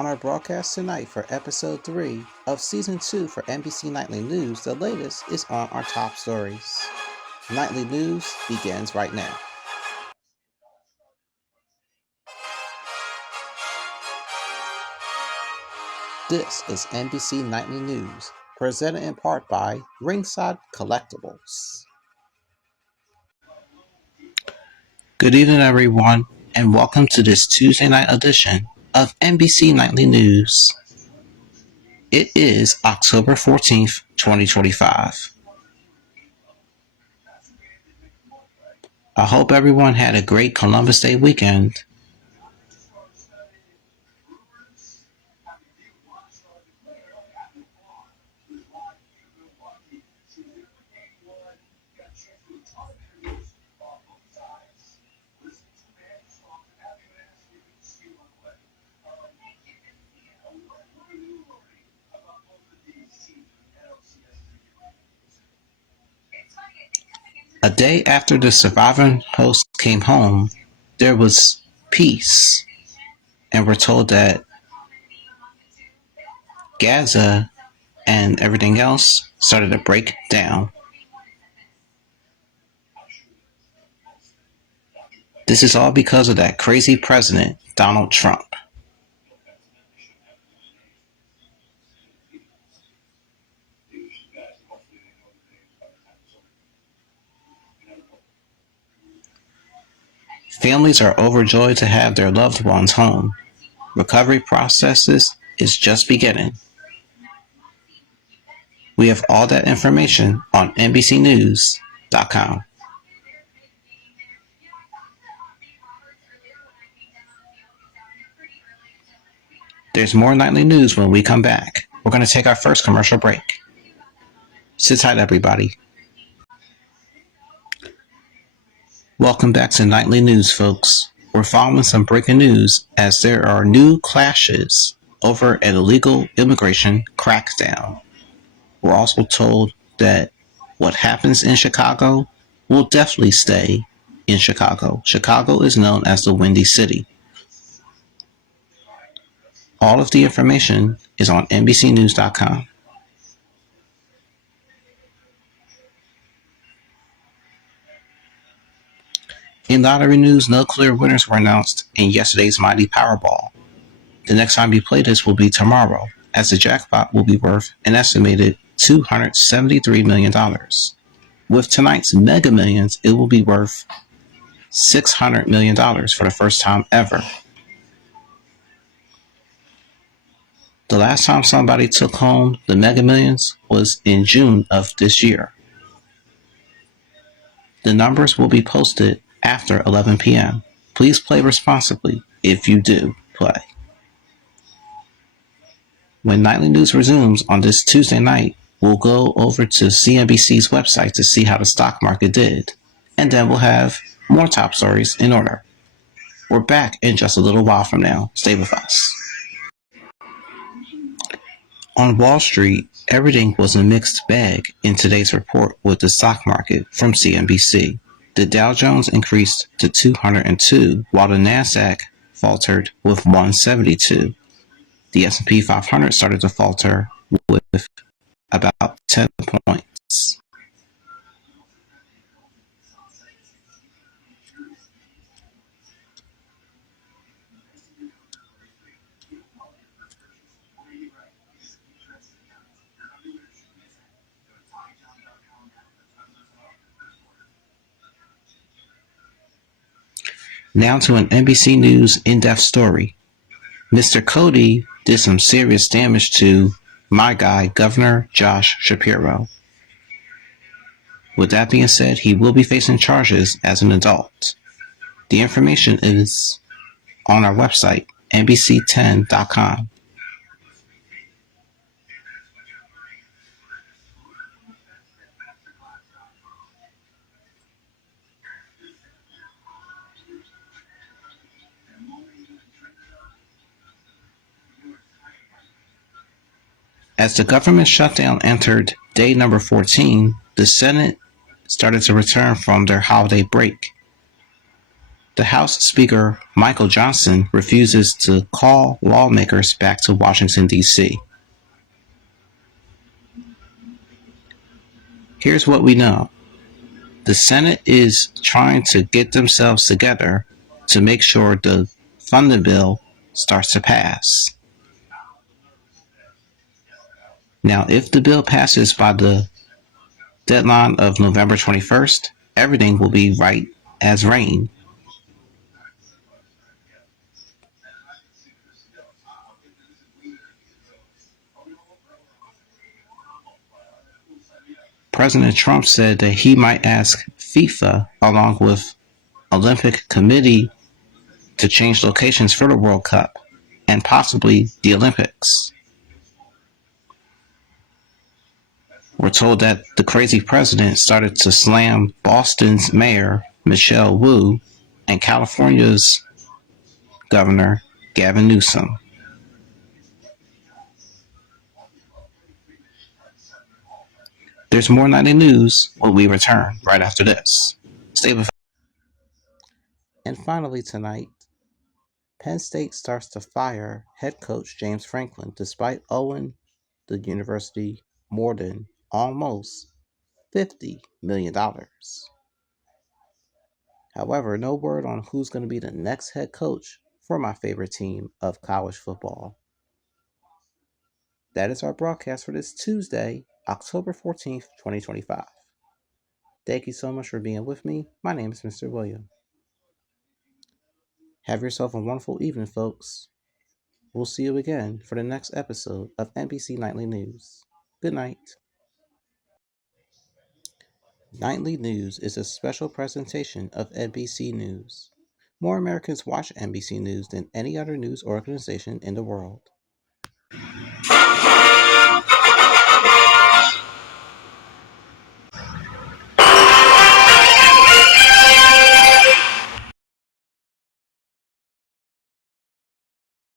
On our broadcast tonight for episode 3 of season 2 for NBC Nightly News, the latest is on our top stories. Nightly News begins right now. This is NBC Nightly News, presented in part by Ringside Collectibles. Good evening, everyone, and welcome to this Tuesday night edition of NBC Nightly News. It is October 14th, 2025. I hope everyone had a great Columbus Day weekend. A day after the surviving host came home, there was peace, and we're told that Gaza and everything else started to break down. This is all because of that crazy president, Donald Trump. Families are overjoyed to have their loved ones home. Recovery processes is just beginning. We have all that information on NBCNews.com. There's more nightly news when we come back. We're going to take our first commercial break. Sit tight, everybody. Welcome back to Nightly News, folks. We're following some breaking news as there are new clashes over an illegal immigration crackdown. We're also told that what happens in Chicago will definitely stay in Chicago. Chicago is known as the Windy City. All of the information is on NBCNews.com. In lottery news, no clear winners were announced in yesterday's Mighty Powerball. The next time we play this will be tomorrow, as the jackpot will be worth an estimated $273 million. With tonight's Mega Millions, it will be worth $600 million for the first time ever. The last time somebody took home the Mega Millions was in June of this year. The numbers will be posted after 11 p.m. Please play responsibly if you do play. When Nightly News resumes on this Tuesday night, we'll go over to CNBC's website to see how the stock market did, and then we'll have more top stories in order. We're back in just a little while from now. Stay with us. On Wall Street, everything was a mixed bag in today's report with the stock market from CNBC. The Dow Jones increased to 202, while the Nasdaq faltered with 172. The S&P 500 started to falter with about 10 points. Now to an NBC News in-depth story. Mr. Cody did some serious damage to my guy, Governor Josh Shapiro. With that being said, he will be facing charges as an adult. The information is on our website, NBC10.com. As the government shutdown entered day number 14, the Senate started to return from their holiday break. The House Speaker Michael Johnson refuses to call lawmakers back to Washington, D.C. Here's what we know. The Senate is trying to get themselves together to make sure the funding bill starts to pass. Now, if the bill passes by the deadline of November 21st, everything will be right as rain. President Trump said that he might ask FIFA, along with Olympic Committee, to change locations for the World Cup and possibly the Olympics. We're told that the crazy president started to slam Boston's mayor, Michelle Wu, and California's Governor, Gavin Newsom. There's more nightly news when we return right after this. Stay with us. And finally tonight, Penn State starts to fire head coach James Franklin despite owing the university more than almost $50 million. However, no word on who's going to be the next head coach for my favorite team of college football. That is our broadcast for this Tuesday, October 14th, 2025. Thank you so much for being with me. My name is Mr. William. Have yourself a wonderful evening, folks. We'll see you again for the next episode of NBC Nightly News. Good night. Nightly News is a special presentation of NBC News. More Americans watch NBC News than any other news organization in the world.